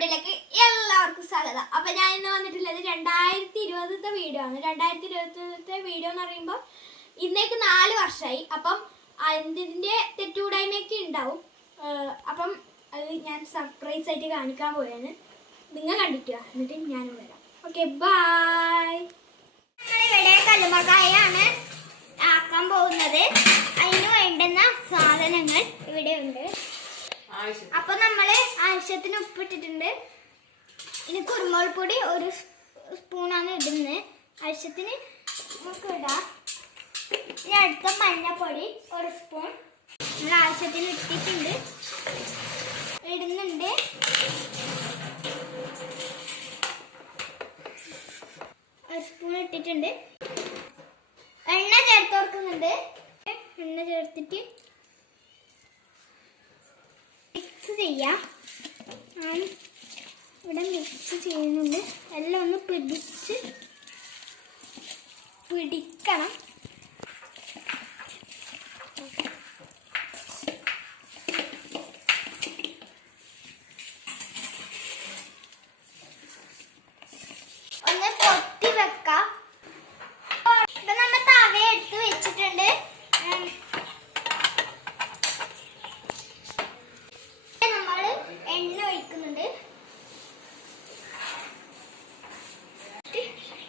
വീഡിയോയിലേക്ക് എല്ലാവർക്കും സ്വാഗതം. അപ്പൊ ഞാൻ ഇന്ന് വന്നിട്ടുള്ളത് രണ്ടായിരത്തി ഇരുപതത്തെ വീഡിയോ ആണ്. രണ്ടായിരത്തി ഇരുപത്തത്തെ വീഡിയോ എന്ന് പറയുമ്പോൾ ഇന്നേക്ക് നാല് വർഷമായി അപ്പം എന്തിന്റെ തെറ്റുകൂടായ്മയൊക്കെ ഉണ്ടാവും. അപ്പം അത് ഞാൻ സർപ്രൈസ് ആയിട്ട് കാണിക്കാൻ പോയാണ് നിങ്ങൾ കണ്ടിട്ട്? എന്നിട്ട് ഞാനും വരാം. ഓക്കെ ബായ് ഇവിടെ ആക്കാൻ പോകുന്നത്. അതിന് വേണ്ടുന്ന സാധനങ്ങൾ ഇവിടെ ഉണ്ട് അപ്പൊ നമ്മൾ ആവശ്യത്തിന് ഉപ്പിട്ടിട്ടുണ്ട്. ഇനി കുരുമുളക് പൊടി ഒരു സ്പൂണാണ് ഇടുന്നത്. ആവശ്യത്തിന് നമുക്ക് ഇടാം. ഇനി അടുത്ത മഞ്ഞപ്പൊടി ഒരു സ്പൂൺ. നമ്മൾ ആവശ്യത്തിന് ഇട്ടിട്ടുണ്ട്. ഇടുന്നുണ്ട്. ഒരു സ്പൂൺ ഇട്ടിട്ടുണ്ട്. എണ്ണ ചേർത്ത് കൊടുക്കുന്നുണ്ട് എണ്ണ ചേർത്തിട്ട് മിക്സ് ചെയ്യാം. ഇവിടെ മിക്സ് ചെയ്യുന്നുണ്ട്. എല്ലാം ഒന്ന് പിടിച്ച് പിടിക്കണം ഒന്ന് പൊത്തി വെക്കാം ഇപ്പൊ നമ്മ തവ എടുത്ത് വെച്ചിട്ടുണ്ട് ഉം. നമ്മൾ എണ്ണ ഒഴിക്കുന്നുണ്ട്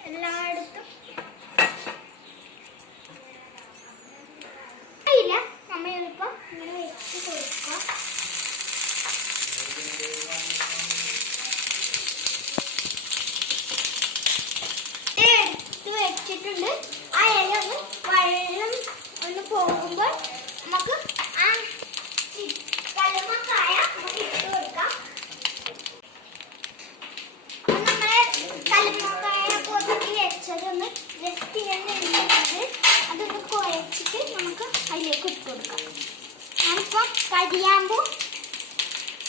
എല്ലായിടത്തും ഇല്ല നമ്മ ഇതിപ്പോ ഇങ്ങനെ വെച്ച് കൊടുക്കാം എടുത്ത് വെച്ചിട്ടുണ്ട് ആ ഇല ഒന്ന് വെള്ളം ഒന്ന് പോകുമ്പോൾ നമുക്ക് ആ കുഴച്ചിട്ട് നമുക്ക് കരിയാമ്പൂ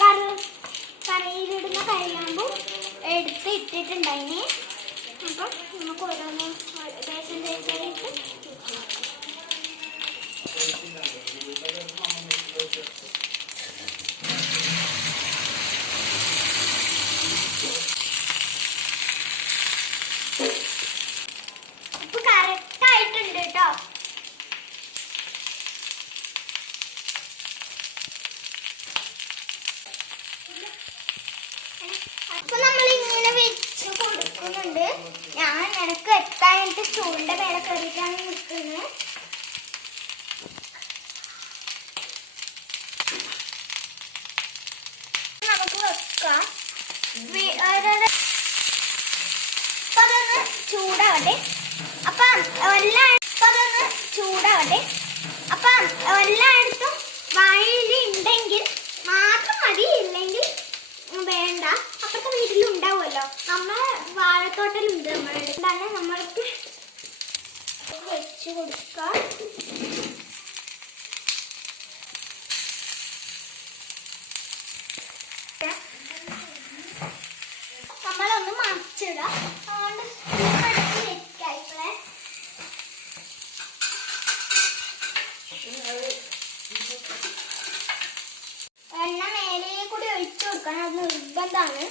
കറി കറിയിലിടുന്ന കരിയാമ്പൂ എടുത്ത് ഇട്ടിട്ടുണ്ടായിന്. അപ്പം നമുക്ക് ഓരോന്ന് Thank you. ഞാൻ നിനക്ക് എനിക്ക് ചൂണ്ട മേലെ കയറിയിട്ടാണ് നിൽക്കുന്നത്. നമുക്ക് വെക്കാം. അതൊന്ന് ചൂടാവട്ടെ. അപ്പം എല്ലാ അതൊന്ന് ചൂടാവട്ടെ. അപ്പൊ എല്ലായിടത്തും വാഴയില വാഴത്തോട്ടലുണ്ട് നമ്മളുടെ തന്നെ നമ്മൾക്ക് വെച്ച് കൊടുക്കാം നമ്മളൊന്ന് മറിച്ചിടാം. അതുകൊണ്ട് എണ്ണ മേലെ കൂടി ഒഴിച്ചു കൊടുക്കണം. അത് നിർബന്ധമാണ്.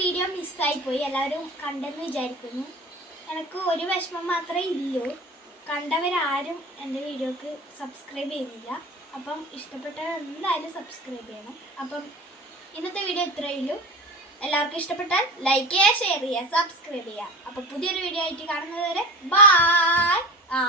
വീഡിയോ മിസ്സായി പോയി എല്ലാവരും കണ്ടെന്ന് വിചാരിക്കുന്നു. എനിക്ക് ഒരു വിഷമം മാത്രമേ ഇല്ലൂ. കണ്ടവരാരും എന്റെ വീഡിയോക്ക് സബ്സ്ക്രൈബ് ചെയ്യുന്നില്ല. അപ്പം ഇഷ്ടപ്പെട്ടവർ എന്തായാലും സബ്സ്ക്രൈബ് ചെയ്യണം. അപ്പം ഇന്നത്തെ വീഡിയോ ഇത്രയേ ഉള്ളൂ. എല്ലാവർക്കും ഇഷ്ടപ്പെട്ടാൽ ലൈക്ക് ചെയ്യുക ഷെയർ ചെയ്യുക സബ്സ്ക്രൈബ് ചെയ്യുക. അപ്പം പുതിയൊരു വീഡിയോ ആയിട്ട് കാണുന്നത് വരെ ബായ് ആ